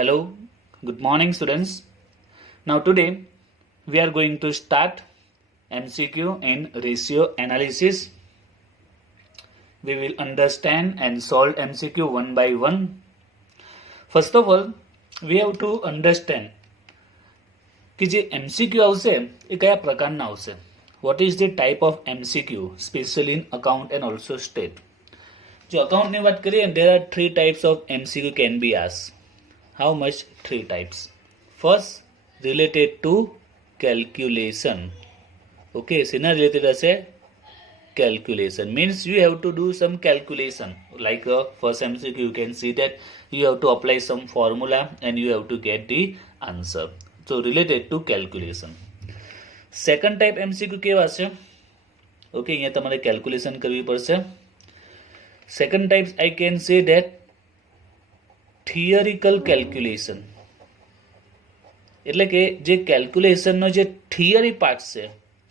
Hello, good morning, students. Now, today we are going to start MCQ in ratio analysis. We will understand and solve MCQ one by one. First of all, we have to understand કે જે MCQ આવશે એ કયા પ્રકારના આવશે. What is the type of MCQ, especially in account and also state. જો અકાઉન્ટની વાત કરીએ, there are three types of MCQ can be asked. How much? Three types. First, related to calculation. Okay, શેના related હશે? Calculation means you have to do some calculation. Like first MCQ, you can see that you have to apply some formula and you have to get the answer. So related to calculation. Second type MCQ કેવા છે? Okay, અહીંયા તમારે calculation કરવી પડશે. Second type, I can say that theoretical calculation. એટલે કે જે કેલ્ક્યુલેશનનો જે થિયરી પાર્ટ છે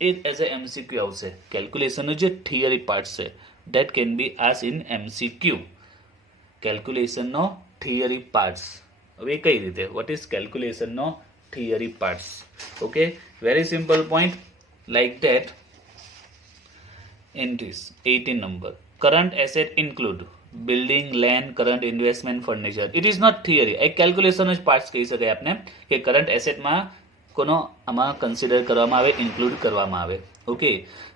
એ એઝ એ MCQ આવશે. કેલ્ક્યુલેશનનો જે થિયરી પાર્ટ છે that can be asked in MCQ. કેલ્ક્યુલેશનનો થિયરી પાર્ટ્સ. હવે કઈ રીતે? what is કેલ્ક્યુલેશનનો theory parts? okay, very simple point like that. in this 18 number, current asset include building, land, current investment, furniture. It is not theory. એક કેલ્ક્યુલેશન જ પાર્ટ્સ કહી શકાય આપણે કે કરંટ એસેટમાં કોનો આમાં કન્સિડર કરવામાં આવે, ઇન્ક્લુડ કરવામાં આવે. ઓકે,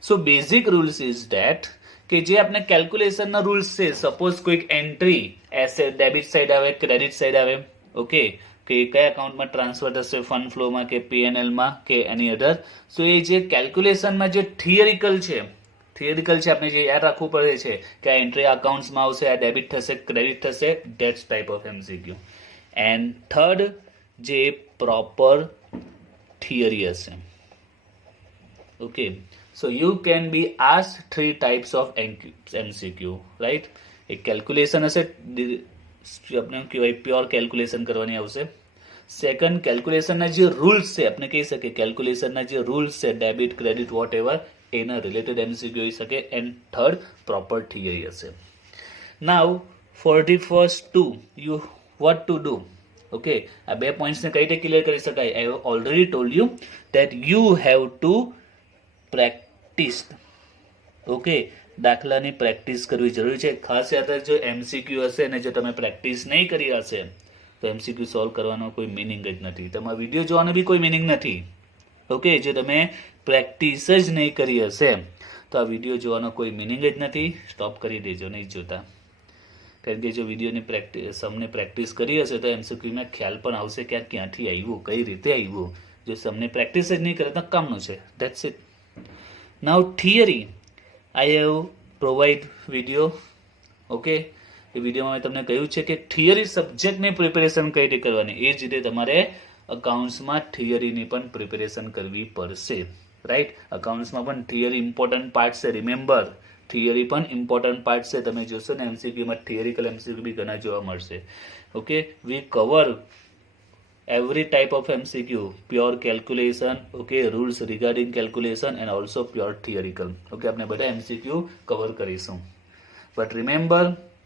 સો બેઝિક રૂલ્સ ઇઝ ધેટ કે જે આપણે કેલ્ક્યુલેશનના રૂલ્સ છે, સપોઝ કોઈક એન્ટ્રી એસેટ ડેબિટ સાઈડ આવે, ક્રેડિટ સાઈડ આવે, ઓકે, કે કયા એકાઉન્ટમાં ટ્રાન્સફર થશે, ફંડ ફ્લોમાં કે PNLમાં કે એની અધર. સો એ જે કેલ્ક્યુલેશનમાં જે થિયરિકલ છે આપણે જે યાદ રાખવું પડે છે કે આ એન્ટ્રી અકાઉન્ટ્સમાં આવશે, આ ડેબિટ થશે, ક્રેડિટ થશે, that's type of MCQ. And third, જે પ્રોપર થિયરી હશે. Okay, so you can be ask three types of MCQ, right? એક કેલ્ક્યુલેશન હશે, આપણે કહેવાય પ્યોર કેલ્ક્યુલેશન કરવાની આવશે. સેકન્ડ, કેલ્ક્યુલેશનના જે રૂલ્સ છે આપણે કહી શકીએ કેલ્ક્યુલેશનના જે રૂલ્સ છે ડેબિટ, ક્રેડિટ, વોટ એવર, એના રિલેટેડ MCQ હોઈ શકે. એન્ડ થર્ડ, પ્રોપર થિયરી હશે. Now for the first two, you what to do? Okay, આ બે પોઈન્ટ્સને કઈ રીતે ક્લિયર કરી શકાય? I have already told you that you have to practice. Okay, દાખલાની પ્રેક્ટિસ કરવી જરૂરી છે. ખાસ યાદ રાખજો, MCQ હશે અને જો તમે પ્રેક્ટિસ નહીં કરી હશે તો MCQ સોલ્વ કરવાનો કોઈ મિનિંગ જ નથી. તમારા વિડીયો જોવાનો બી કોઈ મિનિંગ નથી. ઓકે, જો તમે પ્રેક્ટિસ જ નહીં કરી હશે તો આ વિડીયો જોવાનો કોઈ મિનિંગ જ નથી. સ્ટોપ કરી દેજો, નહીં જોતા. કારણ કે જો વિડીયોની સમને પ્રેક્ટિસ કરી હશે તો MCQમાં ખ્યાલ પણ આવશે કે આ ક્યાંથી આવ્યું, કઈ રીતે આવ્યું. જો સમને પ્રેક્ટિસ જ નહીં કરે તો કામનું છે. That's it. Now theory, I have provide video. Okay, એ વિડીયોમાં મેં તમને કહ્યું છે કે થિયરી સબ્જેક્ટની પ્રિપેરેશન કઈ રીતે કરવાની, એ જ રીતે તમારે અકાઉન્ટ્સમાં થિયરીની પણ પ્રિપેરેશન કરવી પડશે. રાઈટ? અકાઉન્ટ્સમાં પણ થિયરી ઇમ્પોર્ટન્ટ પાર્ટ છે. રિમેમ્બર, થિયરી પણ ઇમ્પોર્ટન્ટ પાર્ટ છે. તમે જોશો ને MCQમાં થિયરિકલ MCQ બી ઘણા જોવા મળશે. Okay, we cover every type of MCQ, pure calculation, okay, rules regarding calculation and also pure theoretical. Okay, આપણે બધા MCQ કવર કરીશું. But remember,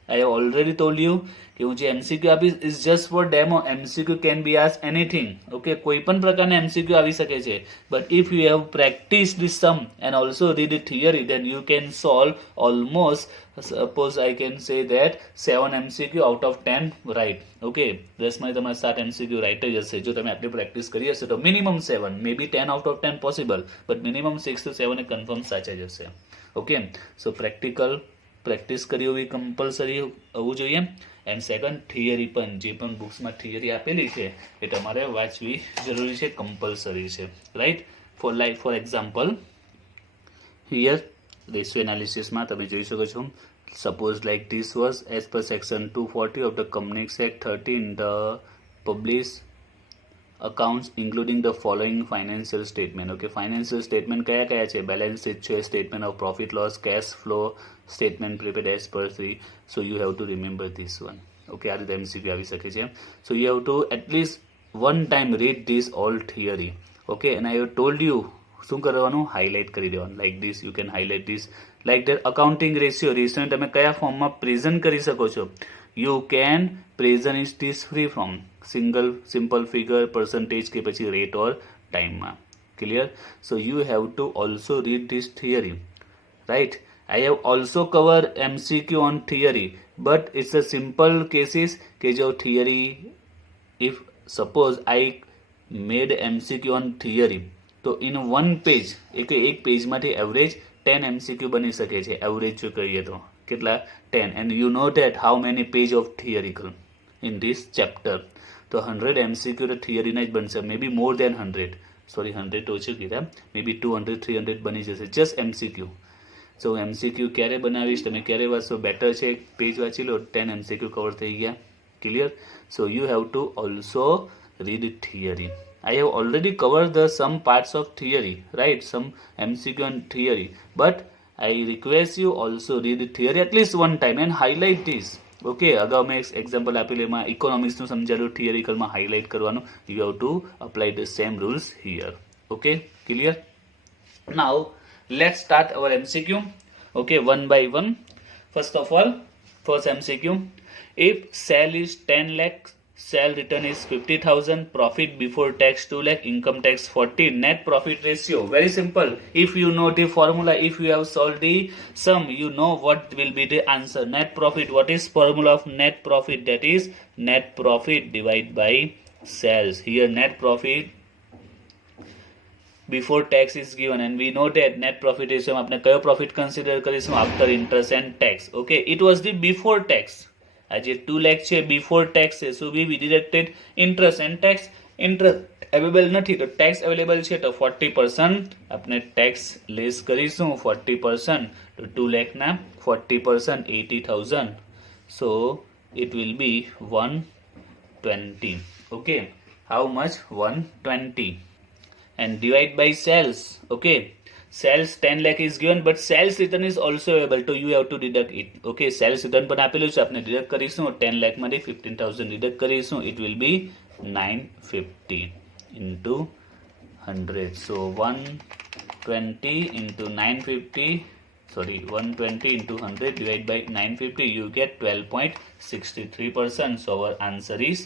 I have already told you કે હું જે MCQ આપીશ is just for demo. MCQ can be asked anything. Okay, કોઈ પણ પ્રકારના MCQ આવી શકે છે. But if you have practiced this sum and also read the theory, then you can solve almost, suppose I can say that 7 MCQ out of 10 right. Okay, 10 તમારે 7 MCQ right જ હશે. જો તમે આટલી પ્રેક્ટિસ કરી હશે તો મિનિમમ 7, maybe 10 out of 10 possible, but minimum 6 to 7 એ કન્ફર્મ સાચા જ હશે. ઓકે, સો પ્રેક્ટિકલ પ્રેક્ટિસ કરી હોવી કમ્પલસરી હોવું જોઈએ. એન્ડ સેકન્ડ, થિયરી પણ જે પણ બુક્સમાં થિયરી આપેલી છે એ તમારે વાંચવી જરૂરી છે, કમ્પલસરી છે. Right? For example, here ratio એનાલિસિસમાં તમે જોઈ શકો છો, suppose like this was as per section 240 of the companies act 13 the publish accounts including the following financial statement. Okay, financial statement કયા છે? balance sheet છે, statement of profit loss, cash flow statement prepared as per 3. so you have to remember this one. Okay, આ રીતે MCQ આવી શકે છે. so you have to at least one time read this all theory. Okay, and I have told you શું કરવાનું? હાઇલાઇટ કરી દેવાનું. like this you can highlight this like that. accounting ratio, રેશિયોને તમે કયા ફોર્મમાં પ્રેઝન્ટ કરી શકો છો? you can present this free from single simple figure, percentage કે પછી rate or time માં. Clear? So you have to also read this theory, right? I have also covered MCQ on theory, but it's a simple cases કે જો theory, if suppose I made MCQ on theory, તો in one page એક પેજમાંથી એવરેજ 10 MCQ બની શકે છે. એવરેજ જો કહીએ તો કેટલા 10, and you know that how many page of theoretical in this chapter. તો 100 MCQ તો theory ના જ બનશે, maybe more than 100, sorry 100 તો ઓછું કીધા, maybe 200 300 બની જશે just MCQ. So MCQ ક્યારે બનાવીશ તમે ક્યારે વાંચશો, બેટર છે પેજ વાંચી લો, 10 MCQ કવર થઈ ગયા. Clear? So you have to also read theory. I have already covered the some parts of theory, right? Some MCQ and theory, but I request you also read theory at least one time and highlight this. Okay, અગાઉ મેં એક્ઝામ્પલ આપેલું એમાં ઇકોનોમિક્સનું સમજાયું, થિયરિકલમાં હાઇલાઇટ કરવાનું. You have to apply the same rules here. Okay, clear? Now let's start our MCQ. Okay, one by one. First of all, first MCQ, if sale is 10 lakh, sale return is 50,000, profit before tax 2 lakh, income tax 40, net profit ratio. Very simple. If you know the formula, if you have solved the sum, you know what will be the answer. Net profit, what is formula of net profit? That is net profit divided by sales. Here net profit before tax is given, and we know that net profit ratio આપણે કયો profit consider કરીશું? After interest and tax. Okay, it was the before tax. આ જે 2 lakh છે before tax છે, so we deducted interest and tax. interest available નથી તો tax available છે તો 40% આપણે tax લેસ કરીશું. 40% તો 2 lakh ના 40% 80,000, so it will be 120. Okay, how much? 120, and divide by sales. Okay, sales 10 lakh is given, but sales return is also available, so you have to deduct it. Okay, sales return પણ આપેલું છે, આપણે deduct કરીશું. 10 lakh માંથી 15,000 deduct કરીશું. It will be 950 into 100. So 120 into 950, sorry 120 into 100 divided by 950, you get 12.63%. So our answer is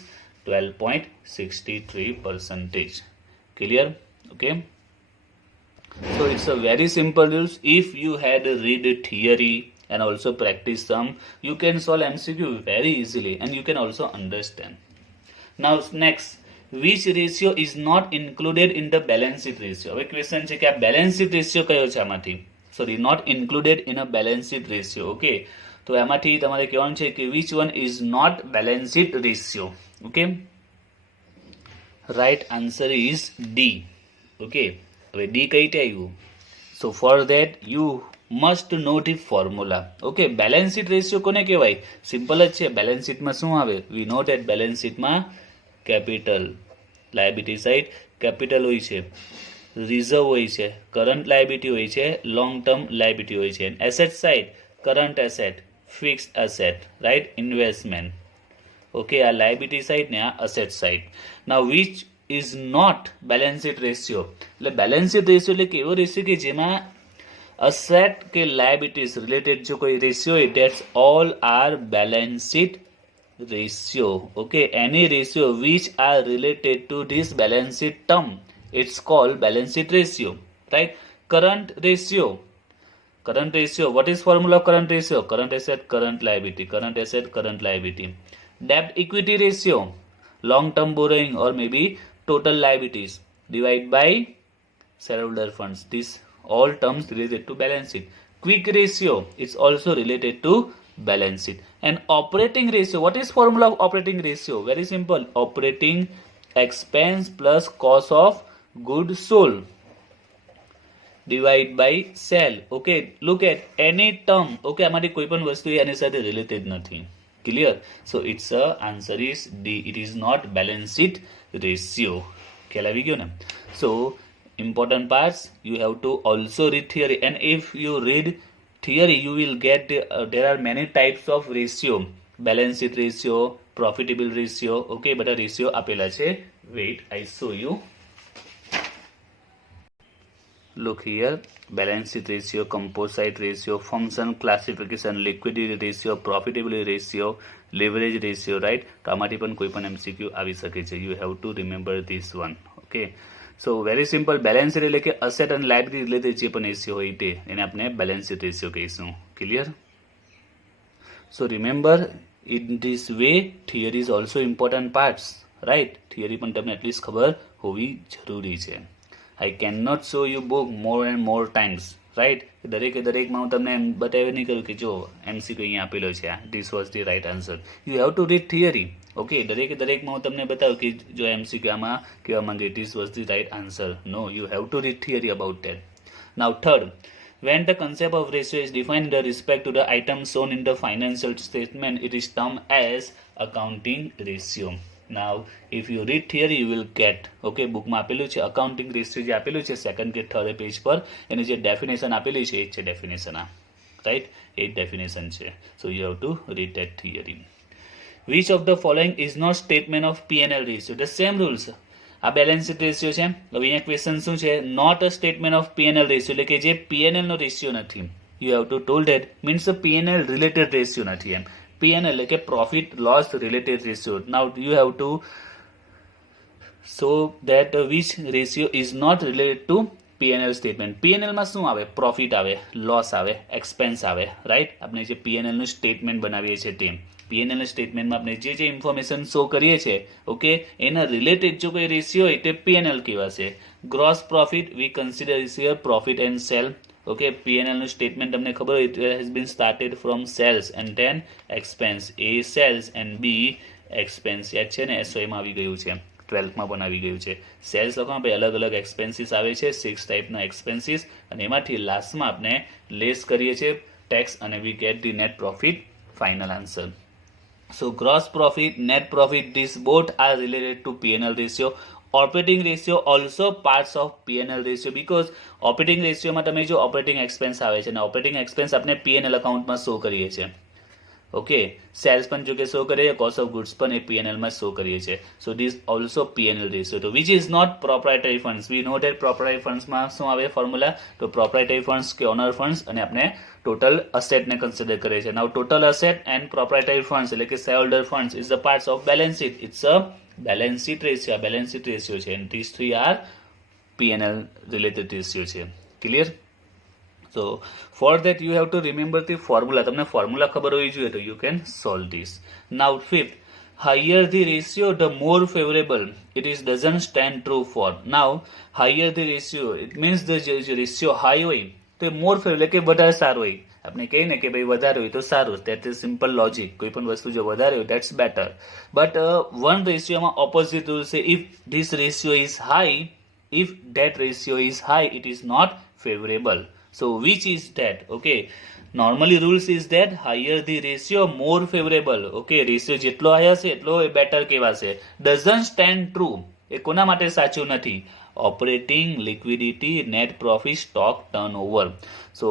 12.63%. Clear? Okay, so it's a very simple rules. If you had read theory and also practice some, you can solve MCQ very easily and you can also understand. Now next, which ratio is not included in the balance sheet ratio? હવે ક્વેશ્ચન છે કે આ balance sheet ratio કયો છે આમાંથી? Sorry, not included in a balance sheet ratio. Okay, તો એમાંથી તમારે કહેવાનું છે કે which one is not balance sheet ratio? Okay, right answer is D. Okay, હવે D કઈ રીતે આવ્યું? So for that you must know the formula. Okay, balance sheet ratio કોને કહેવાય? સિમ્પલ જ છે. બેલેન્સ શીટમાં શું આવે? We know that બેલેન્સ શીટમાં કેપિટલ, લાયબિલિટી સાઇડ કેપિટલ હોય છે, રિઝર્વ હોય છે, કરંટ લાયબિલિટી હોય છે, લોંગ ટર્મ લાયબિલિટી હોય છે, asset side current asset, fixed asset, right, investment. Okay, આ લાયબિલિટી સાઇડ ને આ asset side. Now which is not balance sheet ratio? એટલે બેલેન્સ શીટ રેશિયો એટલે કે એવો રેશિયો કે જેમાં અસેટ કે લાયબિલિટીઝ રિલેટેડ જો કોઈ રેશિયો હોય, that's all are balance sheet ratio. Okay, any ratio which are related to this balance sheet term, it's called balance sheet ratio, right? Current ratio, what is formula of current ratio? Current asset, current liability, current asset, current liability. Debt equity ratio, long term borrowing or maybe total liabilities divided by shareholder funds. These all terms related to balance sheet. Quick ratio, it's also related to balance sheet. And operating ratio, what is formula of operating ratio? Very simple, operating expense plus cost of goods sold divide by sale. Okay, look at any term. Okay, આમાંથી કોઈ પણ વસ્તુ એની સાથે રિલેટેડ નથી. Clear? So its answer is D. It is not balance sheet ratio. ખ્યાલ આવી ગયો ને? So important parts, you have to also read theory, and if you read theory you will get there are many types of ratio. Balance sheet ratio, profitable ratio. Okay, but a ratio આપેલા છે. Wait, I show you. look here, balance sheet ratio, composite ratio, function classification, liquidity ratio, profitability ratio, leverage ratio, right? તો આમાંથી પણ કોઈ પણ MCQ આવી શકે છે. You have to remember this one. Okay, so very simple. balance sheet એટલે કે asset and liability રિલેટેડ જે પણ રેશિયો હોય તે એને આપણે balance sheet ratio કહીશું. Clear? So remember, in this way theory is also important parts, right? theory પણ તમને એટલીસ્ટ ખબર હોવી જરૂરી છે. I cannot show you book more and more times, right? દરેકમાં હું તમને બતાવી નહીં કરું કે જો MCQ અહીંયા આપેલો છે, આ this was the right answer. You have to read theory. Okay, દરેકમાં હું તમને બતાવું કે જો MCQ આમાં કહેવા માંગે this was the right answer. No, you have to read theory about that. Now third, when the concept of ratio is defined with respect to the item shown in the financial statement, it is termed as accounting ratio. Now if you read theory you will get, okay, બુકમાં આપેલું છે accounting ratio જે આપેલું છે સેકન્ડ કે third page પર એની જે ડેફિનેશન આપેલી છે એ છે ડેફિનેશન, આ રાઈટ, એ ડેફિનેશન છે. So you have to read that theory. Which of the following is not statement of P&L ratio? The same rules. આ બેલેન્સ શીટ રેશિયો છે. હવે અહીંયા ક્વેશ્ચન શું છે? Not a statement of P&L ratio એટલે કે જે P&L નો રેશિયો નથી. You have to told that means P&L related ratio નથી એમ. P&L એટલે કે profit loss related ratio. Now you have to so that which ratio is not related to P&L statement. P&L માં શું આવે? પ્રોફિટ આવે, લોસ આવે, એક્સપેન્સ આવે, રાઈટ? આપણે જે P&L નું સ્ટેટમેન્ટ બનાવીએ છીએ તે P&L સ્ટેટમેન્ટમાં આપણે જે ઇન્ફોર્મેશન શો કરીએ છીએ, ઓકે, એના રિલેટેડ જો કોઈ રેશિયો હોય તે P&L કહેવાશે. Gross profit we consider is here profit and sale. Okay, P&L નું સ્ટેટમેન્ટ તમને ખબર હોય, it has been started from sales and then expense. A sales and B expense. યાદ છે ને? SOA માં આવી ગયું છે, 12th માં પણ આવી ગયું છે. સેલ્સ લખવામાં ભાઈ અલગ અલગ એક્સપેન્સીસ આવે છે, 6 ટાઈપના એક્સપેન્સીસ, અને એમાંથી લાસ્ટમાં આપણે લેસ કરીએ છીએ ટેક્સ અને we get the net profit, final answer. So gross profit, net profit, these both are related to P&L ratio. Operating ratio also parts of P&L ratio because operating ratio માં તમે જો operating expense આવે છે અને operating expense આપણે P&L અકાઉન્ટમાં શો કરીએ છીએ. ઓકે, સેલ્સ પણ જો કે શો કરીએ, કોસ્ટ ઓફ ગુડ્સ પણ એ P&L માં શો કરીએ છીએ. So this also P&L ratio. તો which is not proprietary funds. We know that proprietary ફંડ્સમાં શું આવે ફોર્મ્યુલા? તો પ્રોપ્રાઇટરી ફંડ્સ કે ઓનર ફંડ્સ અને આપણે ટોટલ અસેટને કન્સિડર કરીએ છીએ. Now total asset and proprietary funds એટલે કે share holder funds is the parts of balance sheet. It's a balance sheet ratio. Balance sheet ratio છે and this three are P&L related ratio છે. Clear? So for that you have to remember the formula. તમને ફોર્મ્યુલા ખબર હોવી જોઈએ તો you can solve this. Now fifth, higher the ratio the more favorable. It is doesn't stand true for. Now higher the ratio it means the ratio high હોય તો more favorable કે વધારે સારું હોય. આપણે કહીએ ને કે ભાઈ વધારે હોય તો સારું. that is simple logic. કોઈ પણ વસ્તુ જો વધારે હોય that's better. But one ratio માં opposite rule છે. If this ratio is high, if that ratio is high, it is not favorable. So which is that? Okay, normally rules is that higher the ratio more favorable. Okay, ratio જેટલો higher છે એટલો better કહેવાશે. doesn't stand true. એ કોના માટે સાચું નથી? operating, liquidity, net profit, stock turnover. So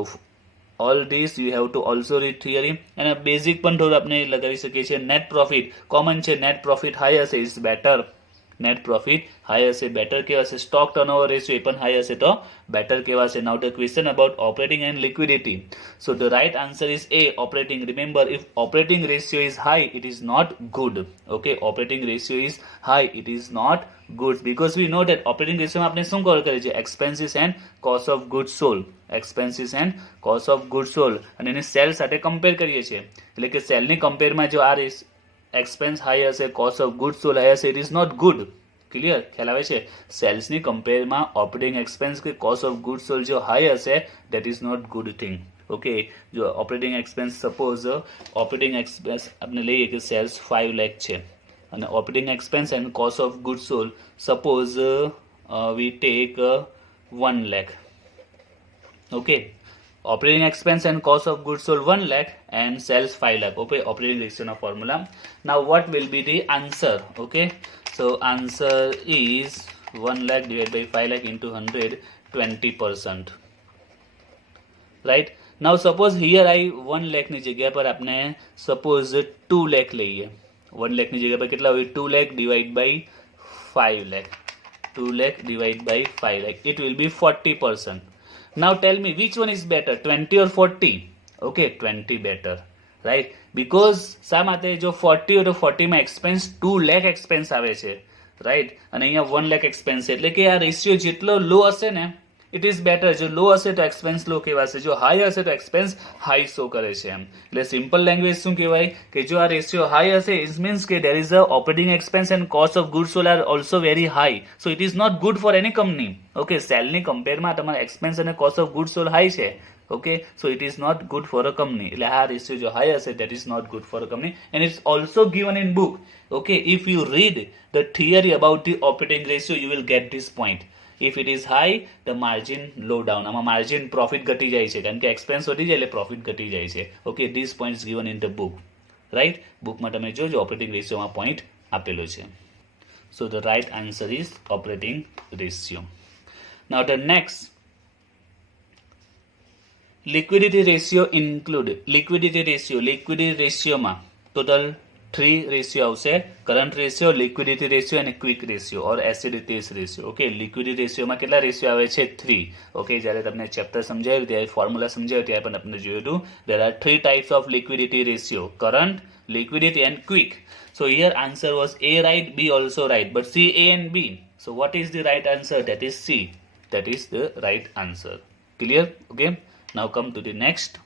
all this you have to also read theory. અને basic પણ થોડું આપણે લગાવી શકીએ છીએ. net profit common છે, net profit higher છે is better. Net profit high હશે બેટર કહેવાશે. સ્ટોક ટર્નઓવર રેશિયો એ પણ હાઈ હશે તો બેટર કહેવાશે. Now the question about operating and liquidity. So the right answer is a operating. Remember if operating ratio is high it is not good. Okay, operating ratio is high it is not good because we know that operating રેશિયોમાં આપણે શું cover કરીએ છીએ? Expenses and cost of good sold. Expenses and cost of good sold અને એને સેલ સાથે કમ્પેર કરીએ છીએ. એટલે કે સેલની કમ્પેરમાં જો આ એક્સપેન્સ હાઈ હશે, cost of good sold high હશે, it is not good. Clear? ખ્યાલ આવે છે? સેલ્સની કમ્પેરમાં ઓપરેટિંગ એક્સપેન્સ કે કોસ્ટ ઓફ ગુડ સોલ્ડ જો હાઈ હશે that is not good thing. Okay, જો operating expense suppose operating expense આપણે લઈએ કે સેલ્સ 5 લાખ છે અને operating expense and cost of good sold suppose we take 1 lakh. ઓકે, operating expense and cost of goods sold 1 lakh and sales 5 lakh. Okay, operating ratio formula. Now what will be the answer? Okay, so answer is 1 lakh divided by 5 lakh into 100, 20%. Right? Now suppose here I 1 lakh ની જગ્યા પર આપણે suppose 2 lakh લઈએ. 1 lakh ની જગ્યા પર કેટલા હોય? 2 lakh divide by 5 lakh. 2 lakh divide by 5 lakh. It will be 40%. Now tell me which one is better, 20 or 40? Okay, 20 better, right? Because શા માટે જો 40 હોય તો 40 માં એક્સપેન્સ 2 લાખ એક્સપેન્સ આવે છે, રાઈટ, અને અહીંયા 1 લાખ એક્સપેન્સ છે, એટલે કે આ રેશિયો જેટલો લો હશે ને ઇટ ઇઝ બેટર. જો લો હશે તો એક્સપેન્સ લો કહેવાશે, જો હાઈ હશે તો એક્સપેન્સ હાઈ શો કરે છે એમ. એટલે સિમ્પલ લેંગ્વેજ શું કહેવાય કે જો આ રેશિયો હાઈ હશે ઇટ મીન્સ કે there is a operating expense and cost of goods sold are also very high, so it is not good for any company. Okay, સેલની કમ્પેરમાં તમારા એક્સપેન્સ અને cost of goods sold high છે. Okay, so it is not good for a company. એટલે આ ratio જો high હશે that is not good for a company and it's also given in book. Okay, if you read the theory about the operating ratio you will get this point. If it is high, the margin low down. આમાં margin profit ઘટી જાય છે કારણ કે એક્સપેન્સ વધી જાય એટલે પ્રોફિટ ઘટી જાય છે. Okay, this points given in the book, right. બુકમાં તમે જોજો ઓપરેટિંગ રેશિયોમાં પોઈન્ટ આપેલો છે. So the right answer is operating ratio. Now the next, liquidity ratio include. Liquidity રેશિયોમાં ટોટલ 3 રેશિયો આવશે, કરંટ રેશિયો, લિક્વિડિટી રેશિયો અને quick ratio or acid test ratio. Okay, liquidity રેશિયોમાં કેટલા રેશિયો આવે છે? 3. ઓકે, જ્યારે તમને ચેપ્ટર સમજાયું ત્યારે ફોર્મ્યુલા સમજાયું ત્યારે પણ આપણે જોયું હતું. There are 3 types of liquidity ratio, current, liquidity and quick. So here answer was A right, B also right, but C, A and B. So what is the right answer? That is C. That is the right answer. Clear? Okay. Now come to the next.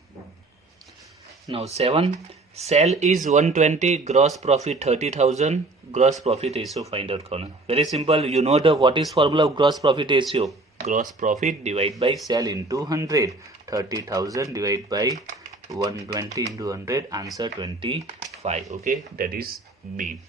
Now 7. Sell is 120, gross profit 30,000. Gross profit ratio find out. Very simple. You know the what is formula of gross profit ratio? Gross profit divided by sell into 100. 30,000 divided by 120 into 100. Answer 25. Okay, that is B.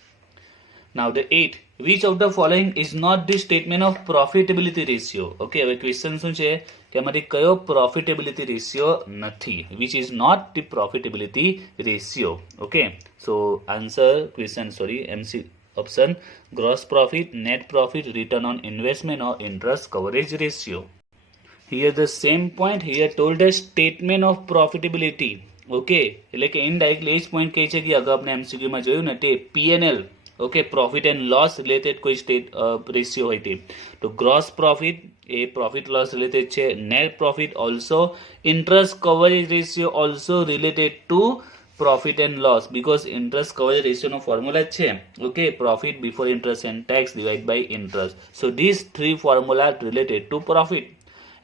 Now the 8. Which of the following is not the statement of profitability ratio? Okay, હવે ક્વેશ્ચન શું છે કે આમાંથી કયો profitability ratio નથી? Which is not the profitability ratio? Okay, so answer question, sorry, MC option, gross profit, net profit, return on investment or interest coverage ratio. Here the same point here told a statement of profitability. Okay, એટલે કે ઇનડાયરેક્ટલી એ જ પોઈન્ટ કહે છે કે અગાઉ આપણે MCQ માં જોયું ને તે P&L, okay, profit and loss related કોઈ રેશિયો હોય તે. તો ગ્રોસ પ્રોફિટ એ પ્રોફિટ લોસ રિલેટેડ છે, net profit also, interest coverage ratio also related to profit and loss, because interest coverage રેશિયોનો ફોર્મ્યુલા જ છે. Okay, profit before interest and tax divide by interest. So this 3 formula related to profit.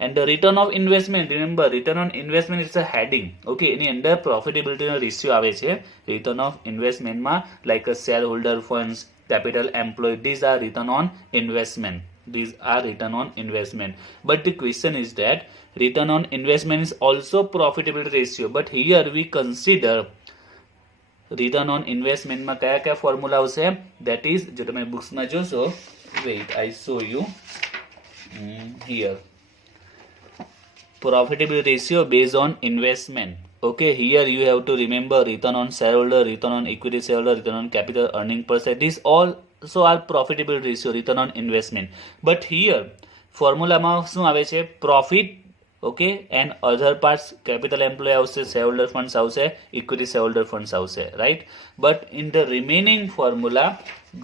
And the return of investment, remember return on investment is a heading. Okay, એની અંદર profitability નો રેશિયો આવે છે. Return of investment માં like a shareholder funds, capital employed, these are return on investment. These are return on investment. But the question is that return on investment is also profitability ratio. But here we consider return on investment માં કયા કયા ફોર્મ્યુલા આવશે? That is, જો તમે બુક્સમાં જોશો, wait, I show you here. Profitability ratio based on investment. Okay, here you have to remember return on shareholder, return on equity shareholder, return on capital, earning per share. These also are profitability ratio, return on investment. But here formula માં શું આવે છે? Profit, okay, and other parts, capital employee આવશે, shareholder funds આવશે, equity shareholder funds આવશે, right? But in the remaining formula,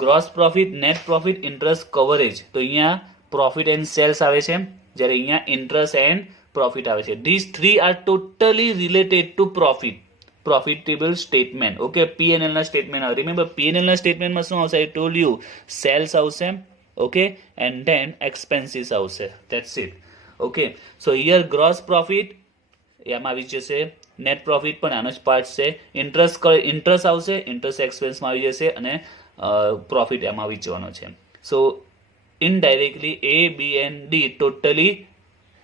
gross profit, net profit, interest coverage, તો અહીંયા profit and sales આવે છે, જ્યારે અહીંયા interest and profit આવે છે. These 3 are totally related to profitable statement. Okay, P&L ના સ્ટેટમેન્ટ આવે. Remember P&L ના સ્ટેટમેન્ટમાં શું આવશે? I told you sales આવશે, okay, and then expenses આવશે. That's it. Okay, so here gross profit એમાં આવી જશે, net profit પણ આનો જ પાર્ટ છે, interest આવશે, interest expenseમાં આવી જશે અને profit એમાં આવી જવાનો છે. So indirectly A, B and D totally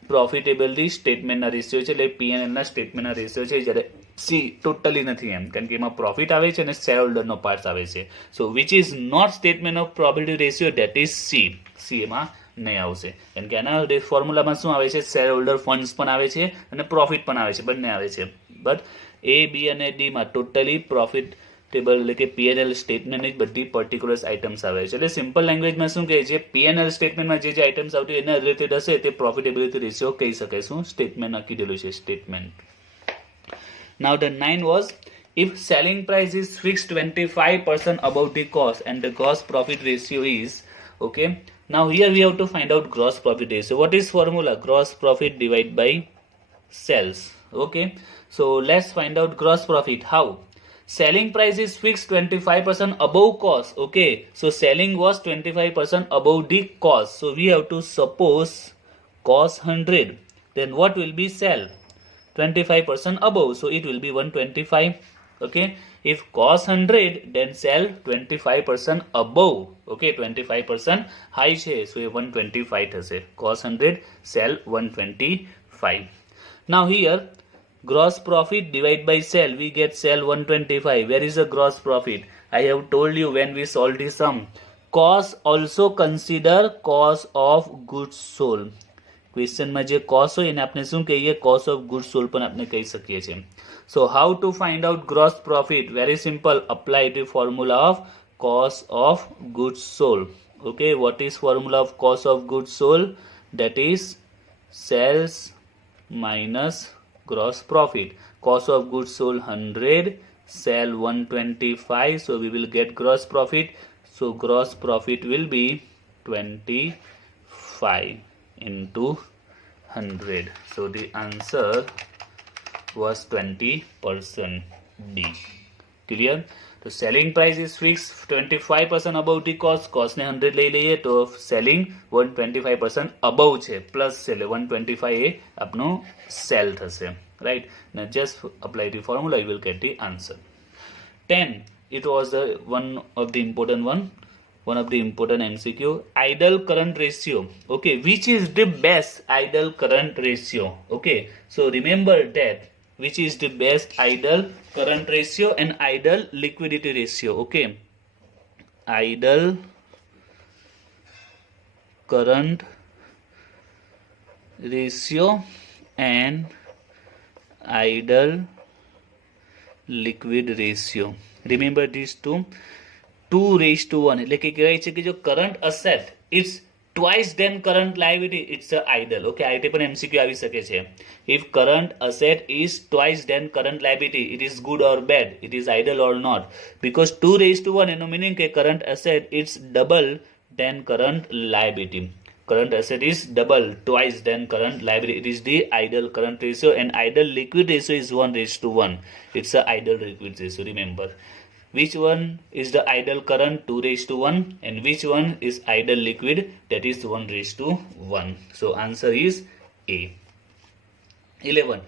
profitability સ્ટેટમેન્ટના રેશિયો છે, એટલે P&L ના સ્ટેટમેન્ટના રેશિયો છે, જ્યારે C ટોટલી નથી એમ, કારણ કે એમાં પ્રોફિટ આવે છે અને શેર હોલ્ડરનો પાર્ટ આવે છે. So which is not statement of profitability ratio, that is C એમાં નહીં આવશે, કારણ કે આના ફોર્મ્યુલામાં શું આવે છે? શેર હોલ્ડર ફંડ્સ પણ આવે છે અને પ્રોફિટ પણ આવે છે, બંને આવે છે. બટ A, B અને D માં ટોટલી પ્રોફિટેબલ એટલે કે P&L સ્ટેટમેન્ટની જ બધી પર્ટિક્યુલર આઇટમ્સ આવે છે. એટલે સિમ્પલ લેંગ્વેજમાં શું કહે છે? P&L સ્ટેટમેન્ટમાં જે આઇટમ્સ આવતી એના રિલેટેડ હશે તે પ્રોફિટેબિલિટી રેશિયો કહી શકાય. શું સ્ટેટમેન્ટ નક્કી કીધેલું છે? Statement. Now the 9 was, if selling price is fixed 25% above the cost and the gross profit ratio is, okay, Now here we have to find out gross profit ratio. What is formula? Gross profit divided by sales. Okay, so let's find out gross profit. How? Selling price is fixed 25% above cost. Okay, so selling was 25% above the cost. So we have to suppose cost 100. Then what will be sell? 25% above. So it will be 125. Okay, if cost 100, then sell 25% above. Okay, 25% high છે, so 125 થશે. Cost 100, sell 125. Now here gross profit divided by sell, we get sell 125. Where is the gross profit? I have told you when we solve the sum. Cost also consider cost of goods sold. ક્વેશ્ચનમાં જે કોસ્ટ હોય એને આપણે શું કહીએ? Cost of goods sold પણ આપણે કહી શકીએ છીએ. So how to find out gross profit? Very simple, apply the formula of cost of goods sold. Okay, what is formula of cost of goods sold? That is sales minus gross profit. Cost of goods sold 100, sell 125, so we will get gross profit. So gross profit will be 25 into 100. So the answer was 20%, D. Clear? So selling price is fixed 25% above the cost. Cost ने 100 ले लिए तो selling 125% above છે, plus cell 125 એ આપનો સેલ થશે, right? Now just apply the formula, you will get the answer. 10, it was the one of the important MCQ. Idle current ratio. Okay, which is the best idle current ratio? Okay, so remember that which is the best idle current ratio and idle liquidity ratio. Okay, idle current ratio and idle liquid ratio. Remember these two. 2:1 એટલે કે કહેવાય છે કે જો current asset it's twice then current liability, it's a idle. Okay, આ રીતે પણ MCQ આવી શકે છે. If current asset is twice then current liability, it is good or bad, it is idle or not? Because 2:1 એનો meaning કે current asset it's double than current liability. Current asset is double twice than current liability. It is the idle current ratio, and idle liquid ratio is 1:1. It's a idle liquid ratio. Remember, which one is the idle current? 2:1, and which one is idle liquid? That is 1:1. So answer is A. 11.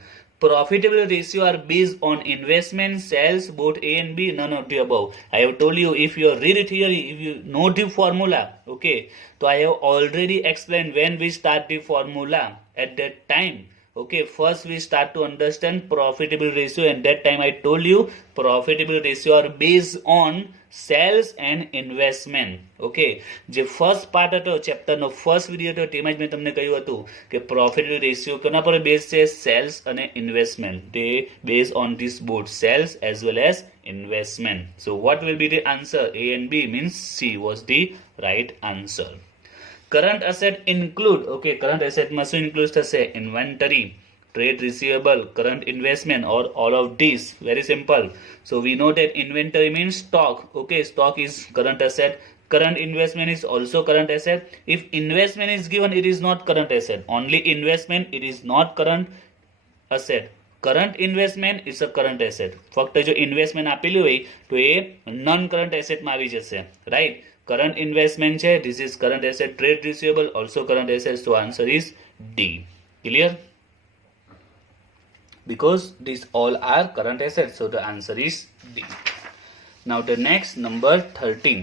Profitable ratio are based on investment, sales, both A and B, none of the above. I have told you, if you read theory, if you know the formula, okay, so I have already explained when we start the formula. At that time, okay, first we start to understand profitable ratio, and that time I told you profitable ratio are based on sales and investment. Okay, જે first part હતો ચેપ્ટરનો first video હતો તેમાં જ મેં તમને કહ્યું હતું કે profitable ratio કોના પર બેઝ છે? સેલ્સ અને investment. they based on this both sales as well as investment. So what will be the answer? A and B means C was the right answer. Current asset include, okay, current asset માં શું include થશે? Inventory, trade receivable, current investment, or all of these. Very simple. So we know that inventory means stock. Okay, stock is current asset. Current investment is also current asset. If investment is given, it is not current asset. Only investment, it is not current asset. Current investment is a current asset. ફક્ત જો investment આપેલું હોય તો એ non current asset માં આવી જશે, right? Current investment છે, this is current asset. Trade receivable also current asset. So answer is D. Clear? Because these all are current assets, so the answer is D. Now the next, number 13.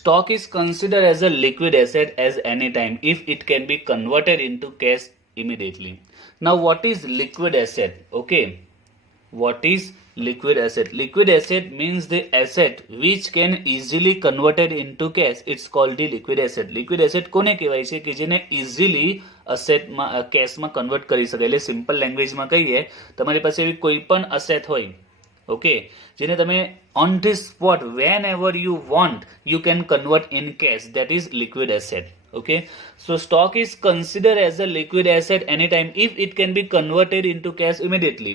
Stock is considered as a liquid asset as any time if it can be converted into cash immediately. Now what is liquid asset? Okay, what is liquid asset? Liquid asset means the asset which can easily converted into cash. It's called the liquid asset. Liquid asset કોને કહેવાય છે? કે જેને easily asset માં cash માં convert કરી શકાય. એટલે simple language માં કહીએ, તમારી પાસે એવી કોઈ પણ asset હોય, okay, જેને તમે on the spot whenever you want you can convert in cash, that is liquid asset. Okay, so stock is considered as a liquid asset anytime if it can be converted into cash immediately.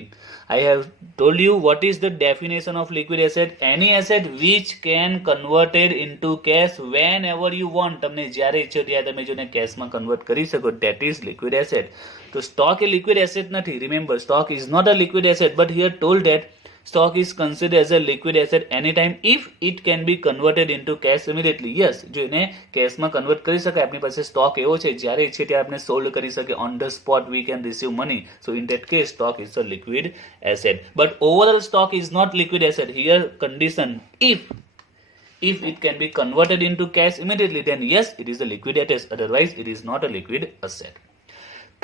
I have told you what is the definition of liquid asset. Any asset which can converted into cash whenever you want. તમને જ્યારે ઈચ્છો ત્યારે તમે જોને કેશમાં કન્વર્ટ કરી શકો, that is liquid asset. તો stock એ liquid asset નથી. Remember, stock is not a liquid asset, but here told that stock is considered as a liquid asset anytime if it can be converted into cash immediately. Yes, જો એને કેશમાં કન્વર્ટ કરી શકાય, આપણી પાસે સ્ટોક એવો છે જ્યારે ઈચ્છે ત્યારે આપણે સોલ્ડ કરી શકીએ, on the spot we can receive money. So in that case stock is a liquid asset, but overall stock is not liquid asset. Here condition, if it can be converted into cash immediately, then yes, it is a liquid asset, otherwise it is not a liquid asset.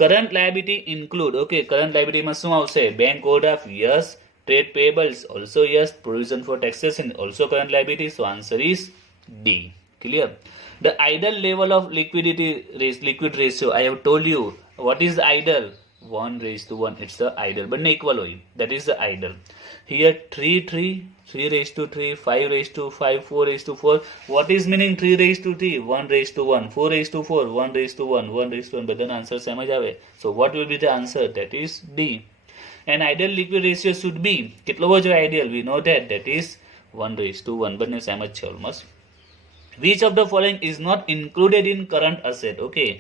Current liability include, okay, current liability માં શું આવશે? Bank overdraft, yes. Trade payables, also yes. Provision for taxation, also current liability. So answer is D. Clear? The ideal level of liquid ratio, I have told you. What is the ideal? 1:1. It's the ideal, but equal હોય. That is the ideal. Here 3:3, 3:3, 5:5, 4:4. What is meaning 3:3? 1:1, 4:4, 1:1, 1:1. બધાના answer same જ આવે. So what will be the answer? That is D. And ideal liquid ratio should be, કેટલો હોવો જોઈએ ideal? We know that is 1:1. બંને સેમ જ છે almost. Which of the following is not included in current asset? Okay,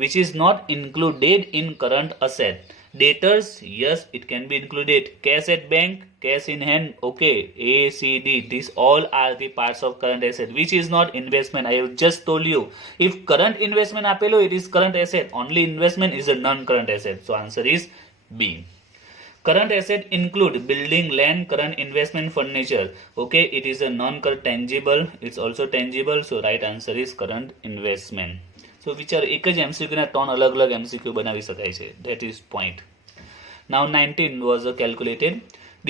which is not included in current asset? Debtors, yes, it can be included. Cash at bank, cash in hand, okay. A, C, D, these all are the parts of current asset. Which is not investment? I have just told you, if current investment આપેલો, it is current asset. Only investment is a non-current asset. So answer is B. Current asset include building, land, current investment, furniture. Okay, it is a non-current tangible. It's also tangible. So right answer is current investment. So વિચારો, એક જ MCQ ના 3 અલગ-અલગ MCQ બનાવી શકાય છે. That is point. Now 19 was calculated.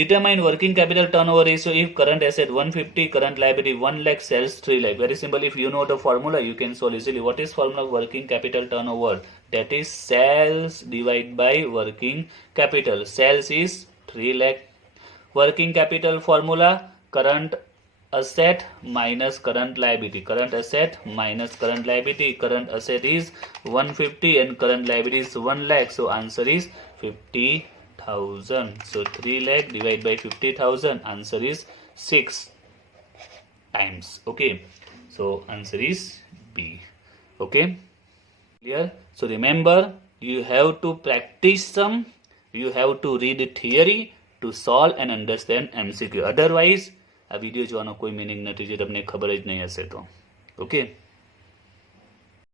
Determine working capital turnover ratio if current asset 150, current liability 1 lakh, sales 3 lakh. Very simple. If you know the formula, you can solve easily. What is formula of working capital turnover? That is sales divided by working capital. Sales is 3 lakh. Working capital formula, current asset minus current liability. Current asset minus current liability. Current asset is 150 and current liability is 1 lakh. So answer is 50,000. So 3 lakh divided by 50,000. Answer is 6 times. Okay. So answer is B. Okay. Clear? So remember, you have to practice some. You have to read theory to solve and understand MCQ. Otherwise, આ વિડીયો જોવાનો કોઈ મીનિંગ નથી જે તમને ખબર જ નહીં હશે તો. ઓકે.